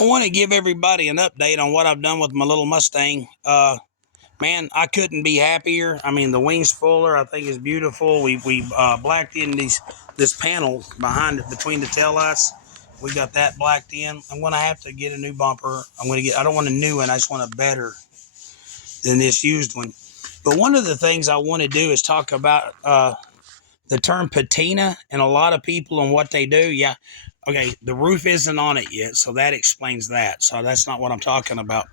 I want to give everybody an update on what I've done with my little Mustang. Man, I couldn't be happier. I mean, the wings fuller, I think, is beautiful. We blacked in this panel behind it between the taillights. We got that blacked in. I'm gonna have to get a new bumper. I don't want a new one. I just want a better than this used one. But one of the things I want to do is talk about the term patina and a lot of people and what they do. Yeah, okay, the roof isn't on it yet, so that explains that. So that's not what I'm talking about.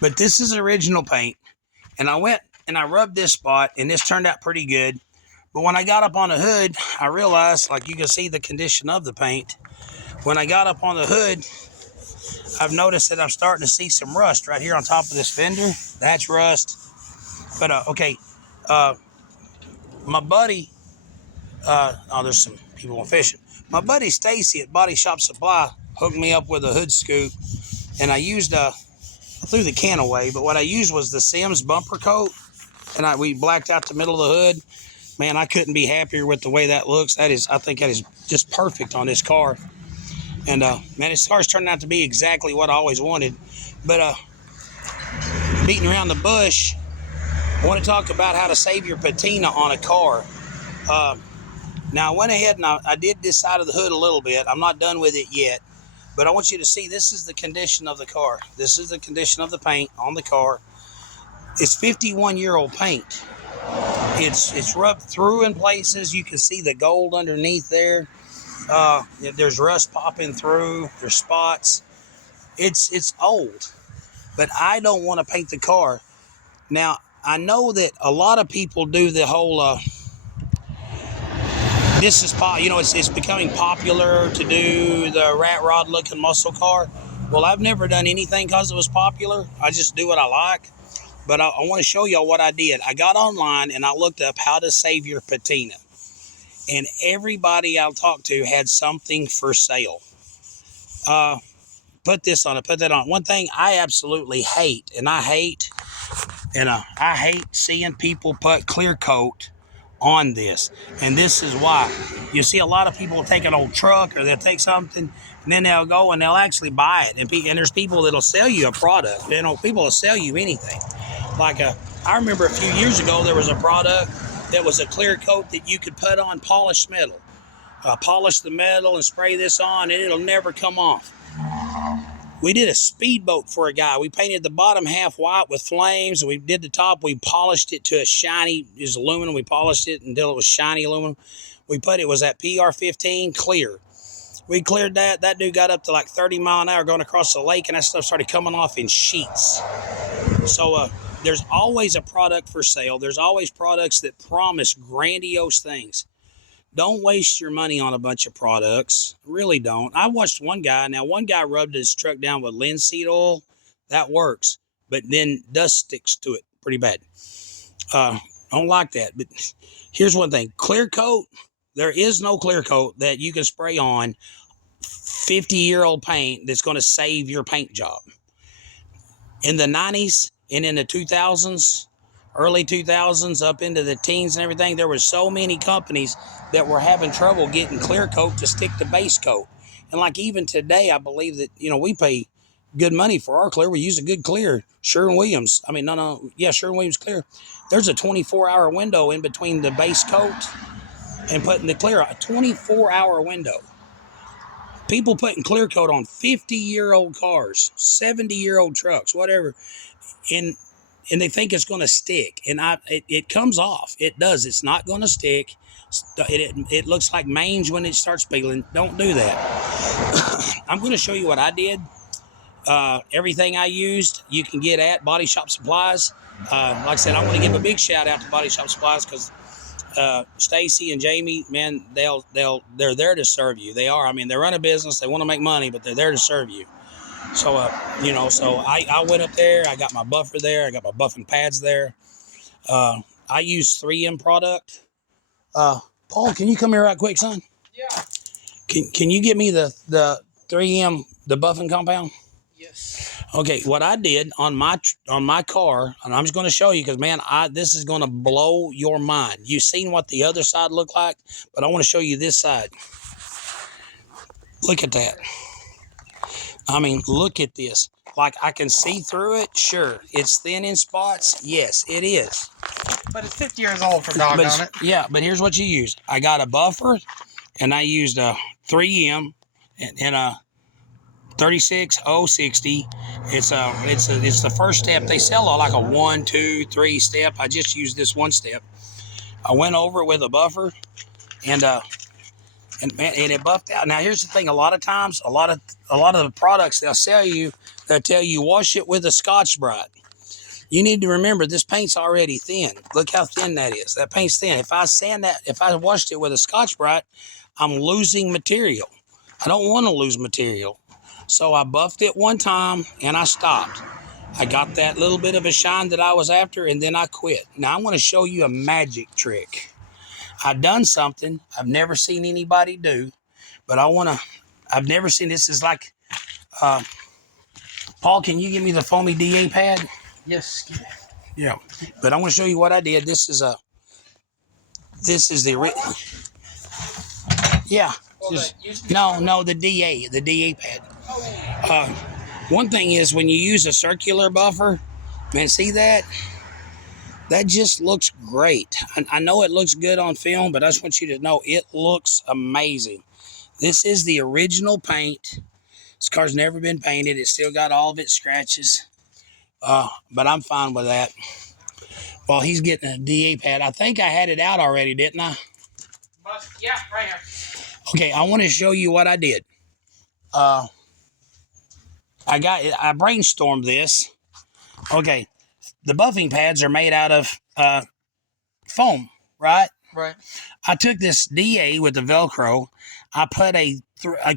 But this is original paint, and I went and I rubbed this spot, and this turned out pretty good. But when I got up on the hood, I realized, like you can see the condition of the paint. When I got up on the hood, I've noticed that I'm starting to see some rust right here on top of this fender. That's rust. But okay, uh, my buddy, oh, there's some people on fishing. My buddy Stacy at Body Shop Supply hooked me up with a hood scoop, and I threw the can away, but what I used was the Sims bumper coat, and we blacked out the middle of the hood. Man, I couldn't be happier with the way that looks. I think that is just perfect on this car. And man, this car's turning out to be exactly what I always wanted. But beating around the bush, I want to talk about how to save your patina on a car. Now, I went ahead and I did this side of the hood a little bit. I'm not done with it yet, but I want you to see this is the condition of the car. This is the condition of the paint on the car. It's 51-year-old paint. It's rubbed through in places. You can see the gold underneath there. There's rust popping through. There's spots. It's old, but I don't want to paint the car. Now, I know that a lot of people do the whole this is it's becoming popular to do the rat rod looking muscle car. Well, I've never done anything because it was popular. I just do what I like. But I want to show y'all what I did. I got online and I looked up how to save your patina. And everybody I talked to had something for sale. Put this on it, put that on. One thing I absolutely hate, and I hate seeing people put clear coat on this. And this is why. You see a lot of people take an old truck or they'll take something and then they'll go and they'll actually buy it. And there's people that'll sell you a product. People will sell you anything. I remember a few years ago, there was a product that was a clear coat that you could put on polished metal. Polish the metal and spray this on and it'll never come off. We did a speedboat for a guy. We painted the bottom half white with flames. We did the top. We polished it to a shiny, it was aluminum. We polished it until it was shiny aluminum. It was at PR15 clear. We cleared that. That dude got up to like 30 mile an hour going across the lake, and that stuff started coming off in sheets. So there's always a product for sale. There's always products that promise grandiose things. Don't waste your money on a bunch of products. Really don't. I watched one guy. Now, one guy rubbed his truck down with linseed oil. That works. But then dust sticks to it pretty bad. Don't like that. But here's one thing. Clear coat. There is no clear coat that you can spray on 50-year-old paint that's going to save your paint job. In the 90s and in the 2000s, early 2000s up into the teens and everything, there were so many companies that were having trouble getting clear coat to stick to base coat. And like even today, I believe that, we pay good money for our clear. We use a good clear. Sherwin-Williams. Sherwin-Williams clear. There's a 24-hour window in between the base coat and putting the clear, a 24-hour window. People putting clear coat on 50-year-old cars, 70-year-old trucks, whatever, and they think it's going to stick. And it comes off. It does. It's not going to stick. It looks like mange when it starts peeling. Don't do that. I'm going to show you what I did. Everything I used, you can get at Body Shop Supplies. Like I said, I want to give a big shout out to Body Shop Supplies because Stacy and Jamie, man, they're there to serve you. They are. I mean, they run a business. They want to make money, but they're there to serve you. So, I went up there. I got my buffer there. I got my buffing pads there. I use 3M product. Paul, can you come here right quick, son? Yeah. Can you give me the 3M, the buffing compound? Yes. Okay, what I did on my car, and I'm just going to show you because, man, this is going to blow your mind. You've seen what the other side looked like, but I want to show you this side. Look at that. I mean, look at this. Like, I can see through it. Sure, it's thin in spots. Yes, it is. But it's 50 years old for doggone it. Yeah, but here's what you use. I got a buffer, and I used a 3M and a 36060. It's the first step. They sell like a 1, 2, 3 step. I just used this one step. I went over it with a buffer, and it buffed out. Now here's the thing: a lot of times, a lot of the products they'll tell you wash it with a Scotch-Brite. You need to remember this paint's already thin. Look how thin that is. That paint's thin. If I washed it with a Scotch-Brite, I'm losing material. I don't want to lose material. So I buffed it one time and I stopped. I got that little bit of a shine that I was after, and then I quit. Now I'm going to show you a magic trick. I've done something I've never seen anybody do, but I've never seen this. Is like, Paul, can you give me the foamy DA pad? Yes. Yeah, but I'm going to show you what I did. This is the yeah. No, the DA pad. One thing is when you use a circular buffer, man, see that? That just looks great. I know it looks good on film, but I just want you to know it looks amazing. This is the original paint. This car's never been painted. It's still got all of its scratches. But I'm fine with that. While he's getting a DA pad, I think I had it out already, didn't I? Yeah, right here. Okay, I want to show you what I did. I brainstormed this. Okay, the buffing pads are made out of foam, right? Right. I took this DA with the Velcro. I put a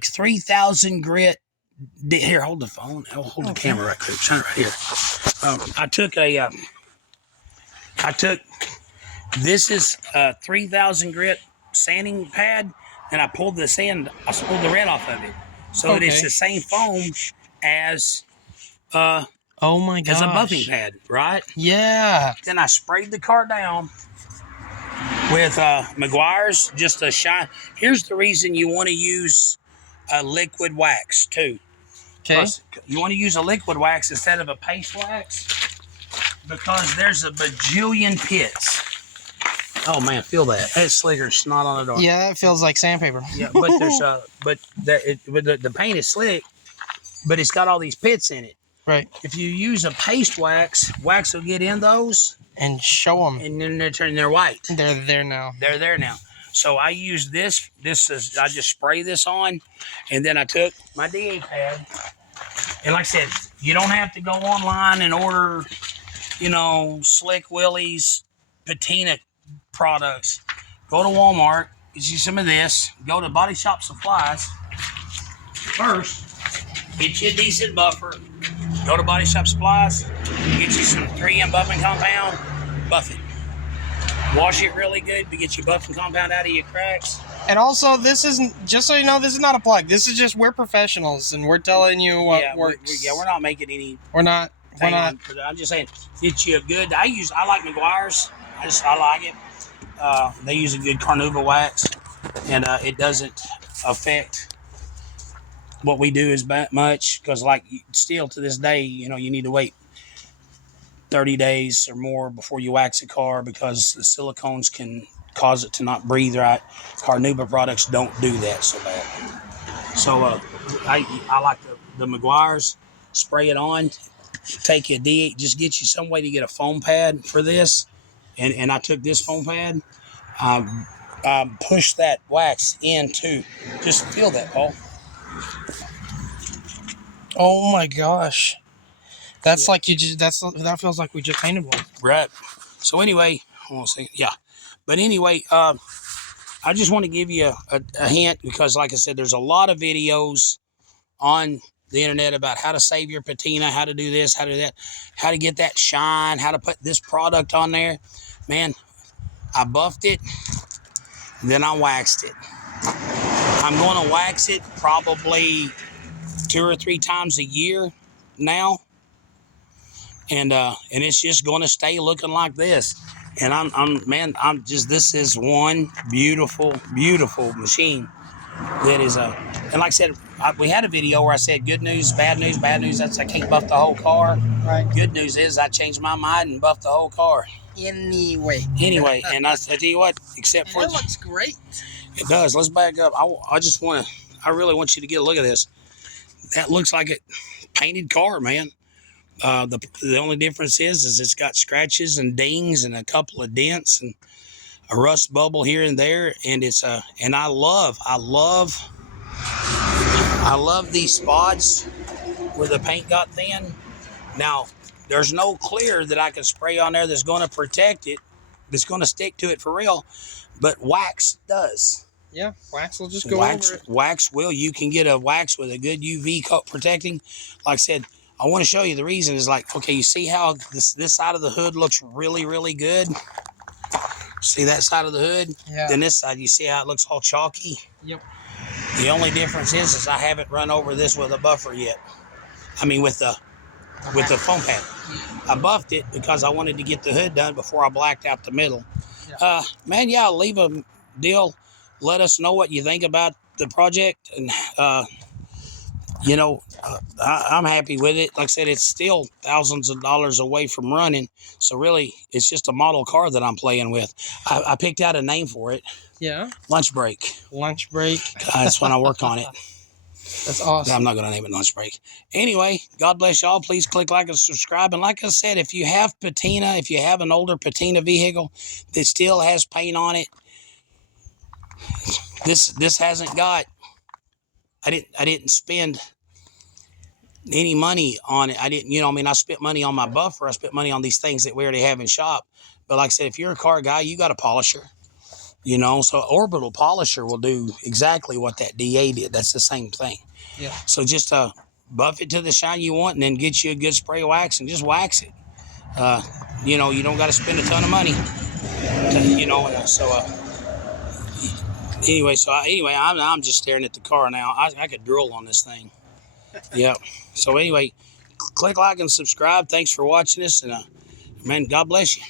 3,000 grit. Here, hold the phone. I'll hold the camera right quick. Shine it right here. This is a 3,000 grit sanding pad, and I pulled the red off of it, so that it's the same foam as oh my gosh, as a buffing pad, right? Yeah. Then I sprayed the car down with Meguiar's, just a shine. Here's the reason you want to use a liquid wax too. Okay. You want to use a liquid wax instead of a paste wax because there's a bajillion pits. Oh man, feel that. It's slicker snot on the door. Yeah, it feels like sandpaper. Yeah, but the paint is slick, but it's got all these pits in it. Right. If you use a paste wax will get in those and show them, and then they're white. They're there now. They're there now. So I use this. I just spray this on, and then I took my DA pad. And like I said, you don't have to go online and order, Slick Willie's Patina products. Go to Walmart, get you some of this. Go to Body Shop Supplies. First, get you a decent buffer. Go to Body Shop Supplies, get you some 3M buffing compound, buff it. Wash it really good to get your buffing compound out of your cracks. And also, this isn't, just so you know, this is not a plug. This is just, we're professionals, and we're telling you what works. We're not making any. We're not. I'm just saying, get you a good. I like Meguiar's. I like it. They use a good Carnauba wax, and it doesn't affect what we do as much, because still to this day, you need to wait 30 days or more before you wax a car because the silicones can cause it to not breathe right. Carnauba products don't do that so bad. So I like the Meguiar's. Spray it on. Take a D8. Just get you some way to get a foam pad for this. And I took this foam pad. Push that wax into. Just feel that, Paul. Oh my gosh. That's like that feels like we just painted one. Right. So anyway, But anyway, I just want to give you a hint because, like I said, there's a lot of videos on the internet about how to save your patina, how to do this, how to do that, how to get that shine, how to put this product on there. Man, I buffed it, then I waxed it. I'm going to wax it probably 2 or 3 times a year now. And it's just going to stay looking like this. And this is one beautiful, beautiful machine that is and like I said, we had a video where I said good news, bad news. Bad news, that's I can't buff the whole car. Right. Good news is I changed my mind and buffed the whole car. Anyway, And I tell you what, except and for it looks great. it does. Let's back up. I really want you to get a look at this. That looks like a painted car, man. The only difference is it's got scratches and dings and a couple of dents and a rust bubble here and there, and and I love these spots where the paint got thin. Now, there's no clear that I can spray on there that's going to protect it, that's going to stick to it for real, but wax does. Yeah, wax will just go over it. Wax will. You can get a wax with a good UV coat protecting. Like I said, I want to show you the reason is like, okay, you see how this side of the hood looks really, really good? See that side of the hood? Yeah. Then this side, you see how it looks all chalky? Yep. The only difference is I haven't run over this with a buffer yet. I mean, with the foam pad. I buffed it because I wanted to get the hood done before I blacked out the middle. Yeah. Man, leave a deal. Let us know what you think about the project. And, I'm happy with it. Like I said, it's still thousands of dollars away from running. So really, it's just a model car that I'm playing with. I picked out a name for it. Yeah. Lunch break. Lunch break. That's when I work on it. That's awesome. I'm not going to name it lunch break. Anyway, God bless y'all. Please click like and subscribe. And like I said, if you have Patina, if you have an older Patina vehicle that still has paint on it, this hasn't got. I didn't spend any money on it. I didn't, I spent money on my buffer. I spent money on these things that we already have in shop. But like I said, if you're a car guy, you got a polisher. So orbital polisher will do exactly what that DA did. That's the same thing. Yeah. So just buff it to the shine you want and then get you a good spray wax and just wax it. You don't got to spend a ton of money. I'm just staring at the car now. I could drool on this thing. Yep. So anyway, click like and subscribe. Thanks for watching this. And man, God bless you.